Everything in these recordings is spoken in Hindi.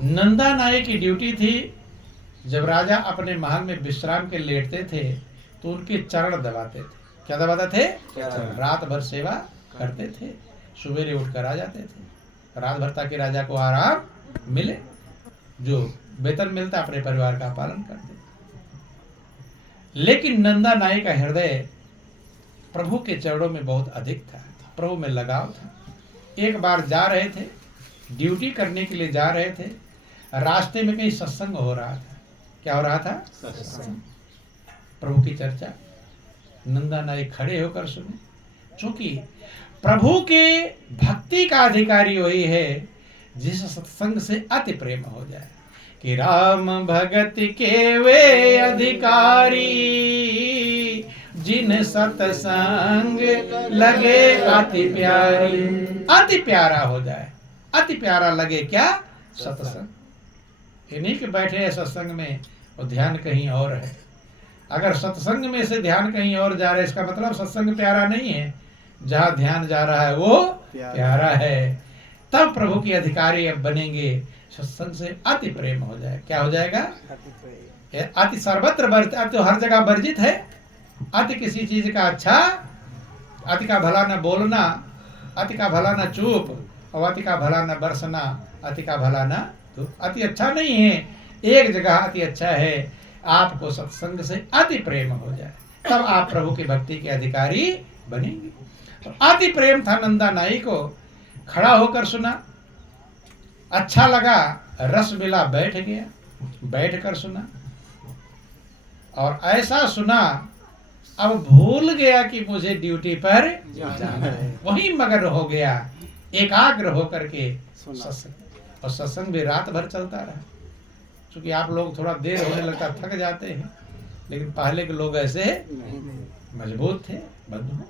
नंदा नाई की ड्यूटी थी, जब राजा अपने महल में विश्राम के लेटते थे तो उनके चरण दबाते थे। क्या दबाते थे? रात भर सेवा करते थे, सवेरे उठकर आ जाते थे रात भर, ताकि राजा को आराम मिले, जो वेतन मिलता अपने परिवार का पालन करते। लेकिन नंदा नाई का हृदय प्रभु के चरणों में बहुत अधिक था, प्रभु में लगाव था। एक बार जा रहे थे, ड्यूटी करने के लिए जा रहे थे, रास्ते में कहीं सत्संग हो रहा था। क्या हो रहा था? सत्संग, प्रभु की चर्चा। नंदा नाई खड़े होकर सुने, क्योंकि प्रभु के भक्ति का अधिकारी वही है जिस सत्संग से अति प्रेम हो जाए, कि राम भगत के वे अधिकारी, जिन सत्संग लगे अति प्यारी। अति प्यारा हो जाए, अति प्यारा लगे क्या? सत्संग। इन्हीं के बैठे हैं सत्संग में और ध्यान कहीं और है। अगर सत्संग में से ध्यान कहीं और जा रहा है, इसका मतलब सत्संग प्यारा नहीं है। जहाँ ध्यान जा रहा है वो प्यारा है। तब प्रभु की अधिकारी अब बनेंगे, सत्संग से अति प्रेम हो जाए। क्या हो जाएगा? अति सर्वत्र वर्जित, अति तो हर जगह वर्जित है। अति किसी चीज का अच्छा, अति का भला न बोलना, अति का भला न चुप, और अति का भला न बरसना, अति का भला न तो अति अच्छा नहीं है। एक जगह अति अच्छा है, आपको सत्संग से अति प्रेम हो जाए, तब आप प्रभु की भक्ति के अधिकारी बनेंगे। तो अति प्रेम था नंदा नाई को। खड़ा होकर सुना, अच्छा लगा, रस मिला, बैठ गया, बैठ कर सुना, और ऐसा सुना अब भूल गया कि मुझे ड्यूटी पर जाना है। वहीं मगन हो गया, एकाग्र होकर के सत्संग। और सत्संग भी रात भर चलता रहा। क्योंकि आप लोग थोड़ा देर होने लगता थक जाते हैं, लेकिन पहले के लोग ऐसे मजबूत थे। बंधु,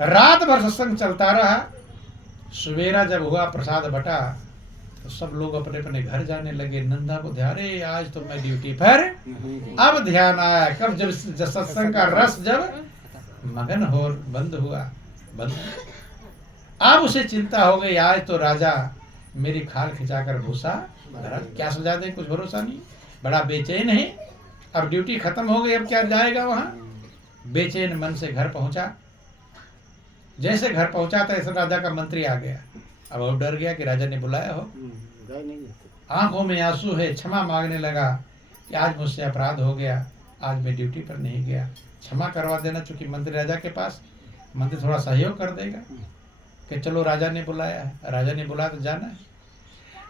रात भर सत्संग चलता रहा। सवेरा जब हुआ, प्रसाद बटा, तो सब लोग अपने अपने घर जाने लगे। नंदा को ध्यान, अरे आज तो मैं ड्यूटी पर। अब ध्यान आया कब, जब सत्संग का रस जब मगन हो बंद हुआ, बंद। अब उसे चिंता हो गई, आज तो राजा मेरी खाल खिंचाकर भूसा भरा, क्या सजा दे, कुछ भरोसा नहीं। बड़ा बेचैन है, अब ड्यूटी खत्म हो गई, अब क्या जाएगा वहां। बेचैन मन से घर पहुंचा। जैसे घर पहुंचा था, ऐसे राजा का मंत्री आ गया। अब वो डर गया कि राजा ने बुलाया हो। आंखों में आंसू है, क्षमा मांगने लगा कि आज मुझसे अपराध हो गया, आज मैं ड्यूटी पर नहीं गया, क्षमा करवा देना। चूंकि मंत्री राजा के पास, मंत्री थोड़ा सहयोग कर देगा कि चलो राजा ने बुलाया है, राजा ने बुलाया तो जाना है।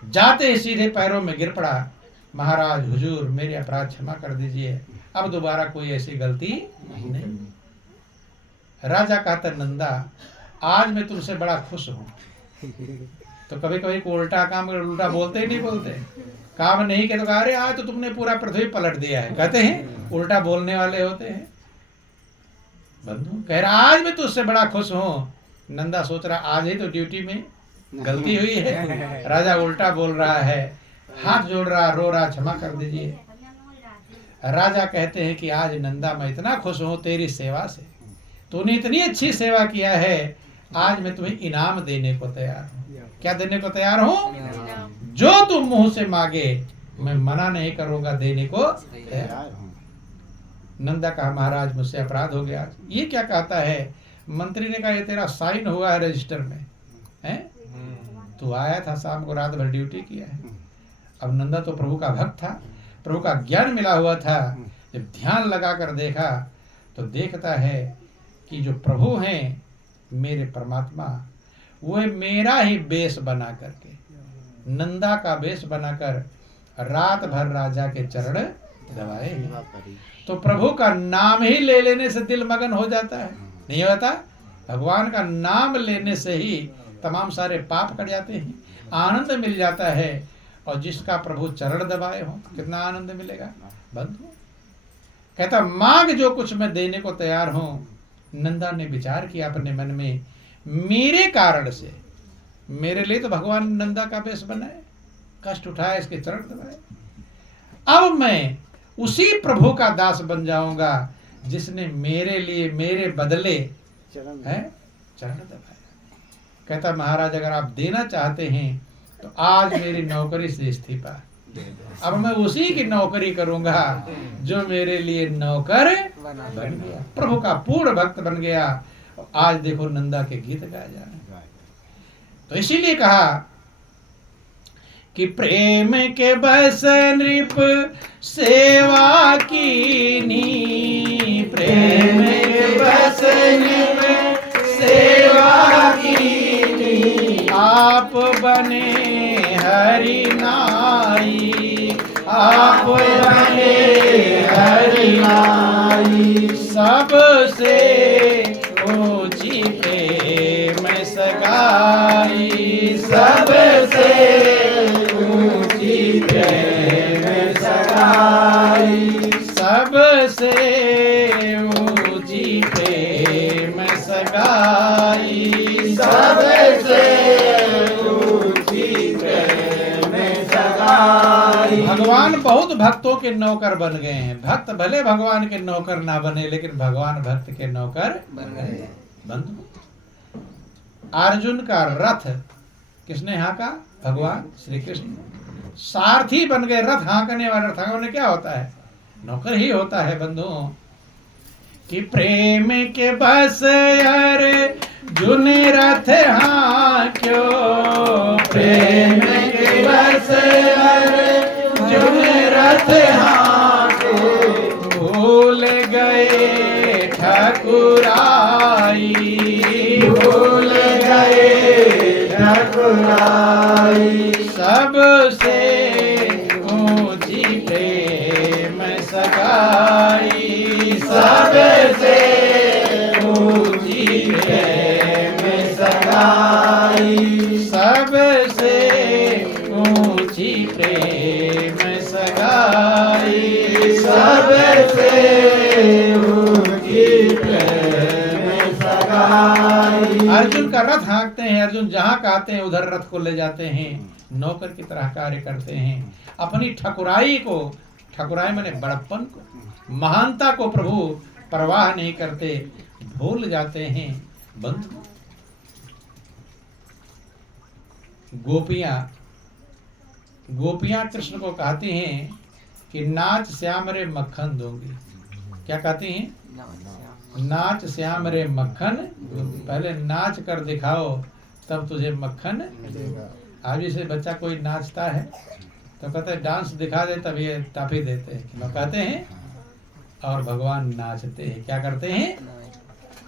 जाते ही सीधे पैरों में गिर पड़ा, महाराज हुजूर मेरे अपराध क्षमा कर दीजिए, अब दोबारा कोई ऐसी गलती नहीं। राजा कहता, नंदा आज मैं तुमसे बड़ा खुश हूँ। तो कभी कभी को उल्टा काम, उल्टा बोलते ही नहीं बोलते, काम नहीं के तो कहा, अरे आज तो तुमने पूरा पृथ्वी पलट दिया है, कहते हैं उल्टा बोलने वाले होते हैं। बंधु कह रहा, आज मैं तुझसे बड़ा खुश हूँ। नंदा सोच रहा, आज ही तो ड्यूटी में गलती हुई है, राजा उल्टा बोल रहा है, हाथ जोड़ रहा, रो रहा, क्षमा कर दीजिए। राजा कहते हैं कि आज नंदा मैं इतना खुश हूँ तेरी सेवा से, तूने इतनी अच्छी सेवा किया है, आज मैं तुम्हें इनाम देने को तैयार हूँ। क्या देने को तैयार हूँ? जो तुम मुंह से मांगे मैं मना नहीं करूंगा, देने को तैयार हूँ। नंदा कहा, महाराज मुझसे अपराध हो गया। ये क्या कहता है? मंत्री ने कहा, ये तेरा साइन हुआ है रजिस्टर में, है तू आया था शाम को, रात भर ड्यूटी किया है। अब नंदा तो प्रभु का भक्त था, प्रभु का ज्ञान मिला हुआ था। जब ध्यान लगा कर देखा तो देखता है कि जो प्रभु हैं मेरे परमात्मा, वो मेरा ही वेश बना करके, नंदा का वेश बनाकर रात भर राजा के चरण दबाए। तो प्रभु का नाम ही ले लेने से दिल मगन हो जाता है, नहीं होता? भगवान का नाम लेने से ही तमाम सारे पाप कट जाते हैं, आनंद मिल जाता है। और जिसका प्रभु चरण दबाए हो, कितना आनंद मिलेगा। बंधु कहता, मांग जो कुछ मैं देने को तैयार हूं। नंदा ने विचार किया अपने मन में, मेरे कारण से, मेरे लिए तो भगवान नंदा का वेश बनाए, कष्ट उठाए, इसके चरण दबाए। अब मैं उसी प्रभु का दास बन जाऊंगा जिसने मेरे लिए, मेरे बदले चरण दबाया। कहता, महाराज अगर आप देना चाहते हैं तो आज मेरी नौकरी से इस्तीफा, अब मैं उसी की नौकरी करूंगा जो मेरे लिए नौकर बन गया, प्रभु का पूर्ण भक्त बन गया। आज देखो नंदा के गीत गाए जा रहे हैं। तो इसीलिए कहा कि प्रेम के बस नृप सेवा कीनी, प्रेम के बस नृप सेवा कीनी, आप बने हरि नाई, आप बने हरि नाई, सबसे ऊंची प्रेम सगाई, सबसे ऊंची प्रेम सगाई, सबसे ऊंची प्रेम सगाई, सबसे ऊंची प्रेम सगाई। भगवान बहुत भक्तों के नौकर बन गए हैं। भक्त भले भगवान के नौकर ना बने, लेकिन भगवान भक्त के नौकर बन गए। बंधु, अर्जुन का रथ किसने हाँका? भगवान श्री कृष्ण। सारथी बन गए, रथ हाँकने वाला। रथ हाँकने क्या होता है? नौकर ही होता है बंधुओं। कि प्रेम के बस अर्जुन रथ हाँक्यो, प्रेम के बस अर्जुन रथ हाँक्यो, भूल गए ठकुराई, भूल गए ठकुराई, सबसे ऊंची प्रेम सगाई, सबसे ऊंची प्रेम सगाई, सबसे ऊंची प्रेम सगाई, सबसे ऊंची प्रेम सगाई। अर्जुन का रथ हाँकते हैं। अर्जुन जहां कहते हैं उधर रथ को ले जाते हैं, नौकर की तरह कार्य करते हैं। अपनी ठकुराई को, ठकुराई माने बड़प्पन को, महानता को प्रभु परवाह नहीं करते, भूल जाते हैं। बंधु, गोपियां कृष्ण को कहती हैं कि नाच श्याम रे मक्खन दूंगी। क्या कहती हैं? नाच श्याम रे मक्खन। पहले नाच कर दिखाओ तब तुझे मक्खन। आज जैसे बच्चा कोई नाचता है तो कहते हैं डांस दिखा दे तब ये टाफी देते हैं, कहते हैं। और भगवान नाचते हैं। क्या करते हैं?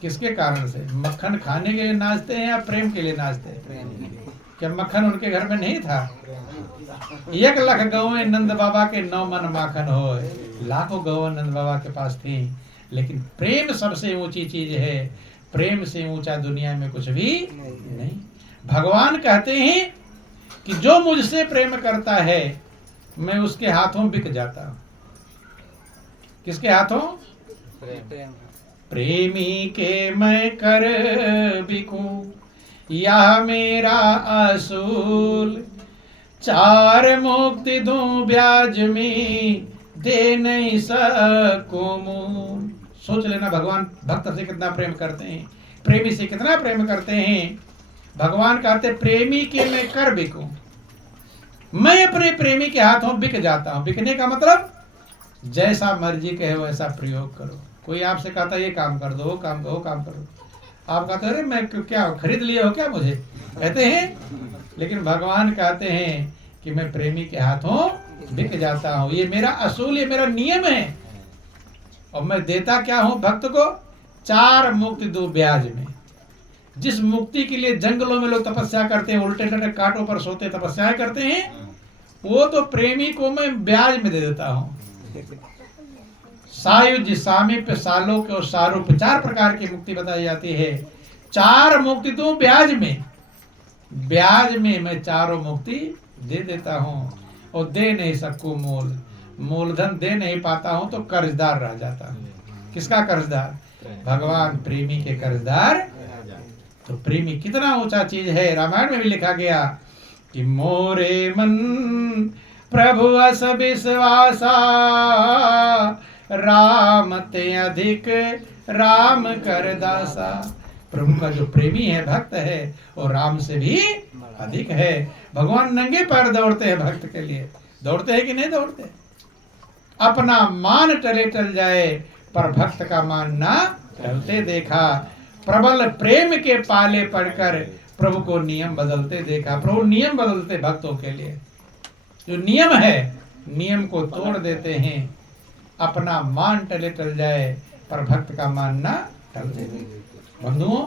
किसके कारण से? मक्खन खाने के लिए नाचते हैं या प्रेम के लिए नाचते हैं? क्या मक्खन उनके घर में नहीं था? 1 लाख गौएं नंद बाबा के 9 मन माखन हो। लाखों गौएं नंद बाबा के पास थी, लेकिन प्रेम सबसे ऊंची चीज है। प्रेम से ऊंचा दुनिया में कुछ भी नहीं। भगवान कहते हैं कि जो मुझसे प्रेम करता है मैं उसके हाथों बिक जाता हूं। किसके हाथों? प्रेमी के मैं कर बिकूं, यह मेरा असूल। 4 मुक्ति दूं ब्याज में, दे नहीं सकूं मूल। सोच लेना, भगवान भक्त से कितना प्रेम करते हैं, प्रेमी से कितना प्रेम करते हैं। भगवान कहते प्रेमी के मैं कर बिकूं, मैं अपने प्रेमी के हाथों बिक जाता हूं। बिकने का मतलब जैसा मर्जी कहे वैसा प्रयोग करो। कोई आपसे कहता है ये काम कर दो, वो काम करो, वो काम करो, आप कहते अरे मैं क्या खरीद लिए हो क्या मुझे, कहते हैं। लेकिन भगवान कहते हैं कि मैं प्रेमी के हाथों बिक जाता हूं। ये मेरा असूल, ये मेरा नियम है। और मैं देता क्या हूं भक्त को? 4 मुक्ति दूं ब्याज में। जिस मुक्ति के लिए जंगलों में लोग तपस्या करते हैं, उल्टे टटे कांटों पर सोते तपस्याएं करते हैं, वो तो प्रेमी को मैं ब्याज में दे देता हूं। सायुज्य, सामीप्य, सालोक्य और सारूप, 4 प्रकार की मुक्ति बताई जाती है। 4 मुक्ति दूं ब्याज में। ब्याज में मैं 4 मुक्ति दे देता हूं। और दे नहीं सकूं मूल, मूलधन दे नहीं पाता हूं तो कर्जदार रह जाता हूं। किसका कर्जदार? भगवान प्रेमी के कर्जदार। तो प्रेमी कितना ऊंचा चीज है। रामायण में भी लिखा गया कि मोरे मन प्रभु अस विश्वासा, राम ते अधिक राम कर दासा। प्रभु का जो प्रेमी है, भक्त है, वो राम से भी अधिक है। भगवान नंगे पैर दौड़ते हैं भक्त के लिए, दौड़ते हैं कि नहीं दौड़ते? अपना मान टले टल जाए, पर भक्त का मान ना टलते देखा। प्रबल प्रेम के पाले पड़कर प्रभु को नियम बदलते देखा। प्रभु नियम बदलते भक्तों के लिए, जो नियम है नियम को तोड़ देते हैं। अपना मान टले टल जाए, पर भक्त का मान ना टलते देखा। बंधुओं,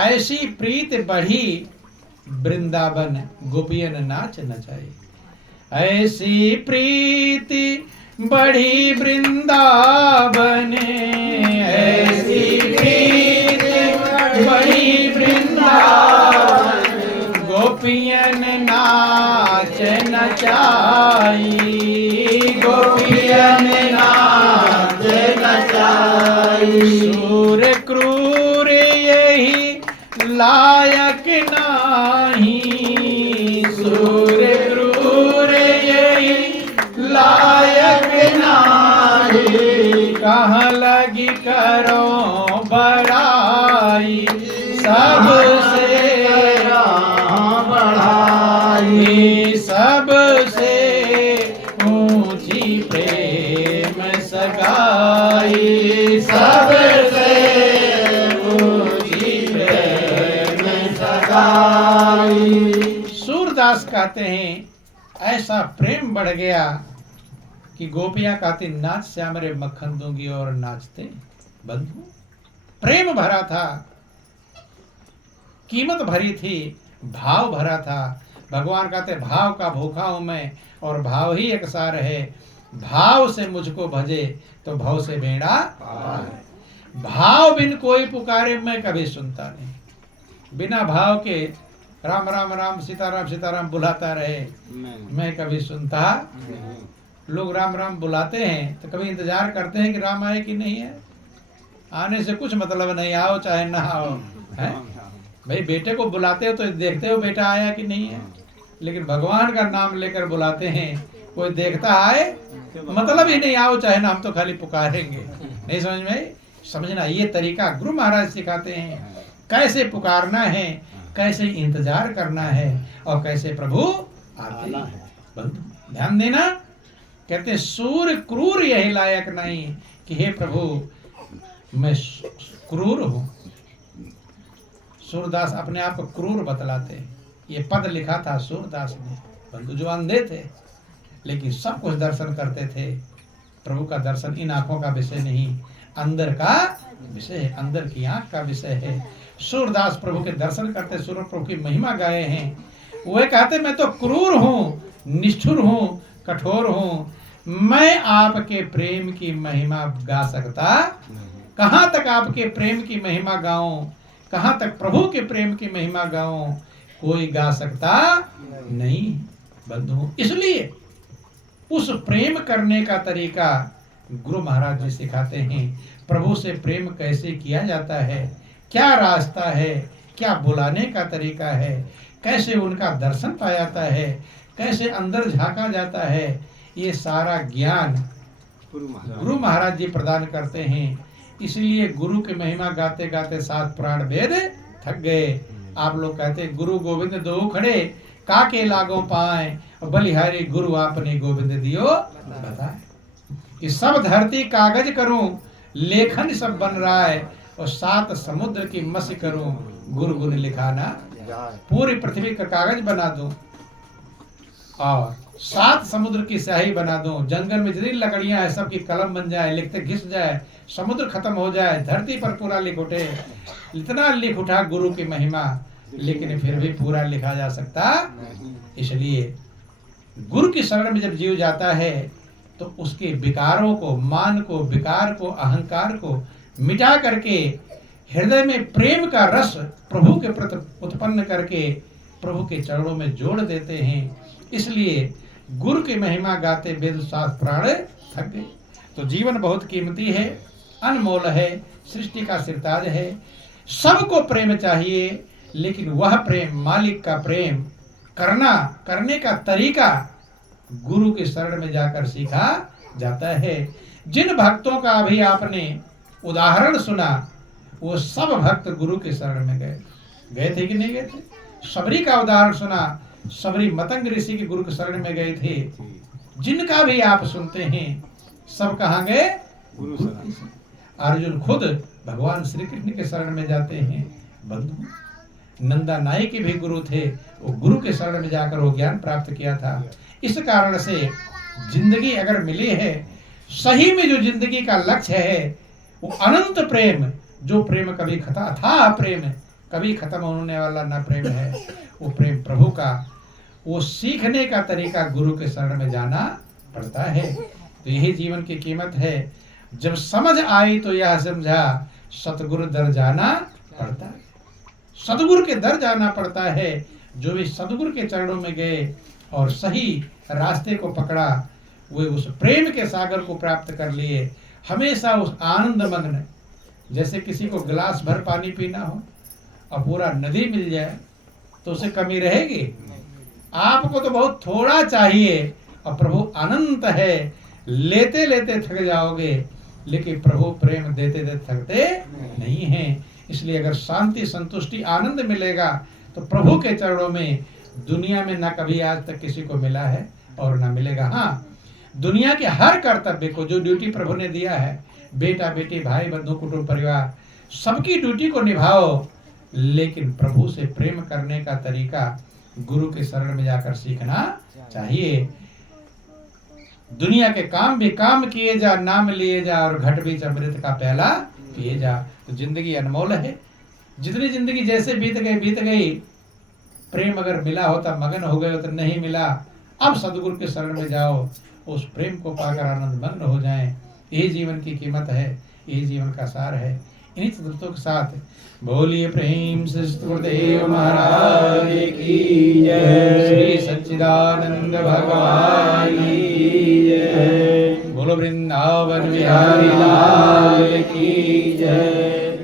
ऐसी प्रीत बढ़ी वृंदावन, गोपियन नाच नचाई। ऐसी प्रीति बढ़ी वृंदावन, ऐसी प्रीति बढ़ी वृंदावन, गोपियन नाच नचाई, गोपियन नाच नचाई। सूर क्रूर यही लायक नाही, सूर क्रूर यही लायक नाही। कहाँ लगी करो बड़ाई, सबसे बढ़ाई, सबसे ऊंची प्रेम सगाई, सबसे ऊंची प्रेम सगाई। सूरदास कहते हैं ऐसा प्रेम बढ़ गया कि गोपियां कहती नाच श्याम रे मक्खन दूंगी, और नाचते। बंधु, प्रेम भरा था, कीमत भरी थी, भाव भरा था। भगवान कहते भाव का भूखा हूं मैं, और भाव ही एक सार है। भाव से मुझको भजे तो भव से बेड़ा पार। भाव बिन कोई पुकारे मैं कभी सुनता नहीं। बिना भाव के राम राम राम सीताराम सीताराम बुलाता रहे मैं कभी सुनता। लोग राम राम बुलाते हैं तो कभी इंतजार करते हैं कि राम आए कि नहीं है? आने से कुछ मतलब नहीं, आओ चाहे ना आओ, है भाई। बेटे को बुलाते हो तो देखते हो बेटा आया कि नहीं है, लेकिन भगवान का नाम लेकर बुलाते हैं, कोई देखता आए मतलब ही नहीं, आओ चाहे ना, हम तो खाली पुकारेंगे। नहीं समझ में? समझना, ये तरीका गुरु महाराज सिखाते हैं, कैसे पुकारना है, कैसे इंतजार करना है, और कैसे प्रभु आते हैं। बंधु ध्यान देना, कहते सूर क्रूर यही लायक नहीं कि हे प्रभु मैं क्रूर हूं। सूरदास अपने आप को क्रूर बतलाते। ये पद लिखा था सूरदास ने। बंधु जो अंधे थे लेकिन सब कुछ दर्शन करते थे। प्रभु का दर्शन इन आंखों का विषय नहीं, अंदर का विषय है, अंदर की आंख का विषय है। सूरदास प्रभु के दर्शन करते, सूर्य प्रभु की महिमा गाए हैं। वे कहते मैं तो क्रूर हूँ, निष्ठुर हूँ, कठोर हूँ, मैं आपके प्रेम की महिमा गा सकता। कहाँ तक आपके प्रेम की महिमा गाऊं, कहाँ तक प्रभु के प्रेम की महिमा गाऊं, कोई गा सकता नहीं। बंधु, इसलिए उस प्रेम करने का तरीका गुरु महाराज जी सिखाते हैं। प्रभु से प्रेम कैसे किया जाता है, क्या रास्ता है, क्या बुलाने का तरीका है, कैसे उनका दर्शन पाया जाता है, कैसे अंदर झांका जाता है, ये सारा ज्ञान गुरु महाराज जी प्रदान करते हैं। इसलिए गुरु की महिमा गाते गाते 7 पुराण वेद थक गए। आप लोग कहते गुरु गोविंद दो खड़े, काके लागो पाए, बलिहारी गुरु आपने गोविंद दियो बताए। कि सब धरती कागज करूं, लेखन सब बन रहा है, और 7 समुद्र की मसी करूं, गुरु गुण लिखाना। पूरी पृथ्वी का कागज बना दूं और 7 समुद्र की स्याही बना दूं, जंगल में जितनी लकड़ियां हैं सबकी कलम बन जाए, लिखते घिस जाए, समुद्र खत्म हो जाए, धरती पर पूरा लिख उठे। इतना लिख उठा गुरु की महिमा, लेकिन फिर भी पूरा लिखा जा सकता। इसलिए गुरु की शरण में जब जीव जाता है तो उसके विकारों को, मान को, विकार को, अहंकार को मिटा करके हृदय में प्रेम का रस प्रभु के प्रति उत्पन्न करके प्रभु के चरणों में जोड़ देते हैं। इसलिए गुरु की महिमा गाते वेद शास्त्र प्राण थक गए। तो जीवन बहुत कीमती है, अनमोल है, सृष्टि का सिरताज है। सबको प्रेम चाहिए, लेकिन वह प्रेम, मालिक का प्रेम करने का तरीका गुरु की शरण में जाकर सीखा जाता है। जिन भक्तों का अभी आपने उदाहरण सुना, वो सब भक्त गुरु की शरण में गए। गए थे कि नहीं गए थे? सबरी का उदाहरण सुना। सबरी मतंग ऋषि के गुरु के शरण में गए थे। जिनका भी आप सुनते हैं सब कहाँ गए? गुरु शरण। अर्जुन खुद भगवान श्री कृष्ण के शरण में जाते हैं। बंधु नंदा नाई के भी गुरु थे, वो गुरु के शरण में जाकर वो ज्ञान प्राप्त किया था। इस कारण से जिंदगी अगर मिली है, सही में जो जिंदगी का लक्ष्य है वो अनंत प्रेम, जो प्रेम कभी अथाह प्रेम कभी खत्म होने वाला ना प्रेम है, वो प्रेम प्रभु का, वो सीखने का तरीका गुरु के शरण में जाना पड़ता है। तो यही जीवन की कीमत है। जब समझ आई तो यह समझा, सतगुरु दर जाना पड़ता है। सतगुरु के दर जाना पड़ता है। जो भी सतगुरु के चरणों में गए और सही रास्ते को पकड़ा, वे उस प्रेम के सागर को प्राप्त कर लिए। हमेशा उस आनंद मग्न, जैसे किसी को गिलास भर पानी पीना हो और पूरा नदी मिल जाए तो उसे कमी रहेगी? आपको तो बहुत थोड़ा चाहिए और प्रभु अनंत है, लेते लेते थक जाओगे, लेकिन प्रभु प्रेम देते देते थकते नहीं हैं। इसलिए अगर शांति, संतुष्टि, आनंद मिलेगा तो प्रभु के चरणों में दुनिया में ना कभी आज तक किसी को मिला है और ना मिलेगा। हाँ, दुनिया के हर कर्तव्य को, जो ड्यूटी प्रभु ने दिया है, बेटा बेटी, भाई बंधु, कुटुंब परिवार, सबकी ड्यूटी को निभाओ, लेकिन प्रभु से प्रेम करने का तरीका गुरु के शरण में जाकर सीखना चाहिए। दुनिया के काम भी काम किए जा, नाम लिए जा, और घट बीच अमृत का प्याला पिए जा। तो जिंदगी अनमोल है। जितनी जिंदगी जैसे बीत गई, प्रेम अगर मिला होता, मगन हो गए हो, तो नहीं मिला। अब सदगुरु के शरण में जाओ, उस प्रेम को पाकर आनंद मग्न हो जाएं। यही जीवन की कीमत है, यही जीवन का सार है। इन्हीं सदगुरुओं के साथ बोलिए प्रेम से गुरुदेव महाराज की जय। श्री सच्चिदानंद भगवान की जय। बोलो वृंदावन बिहारी लाल की जय।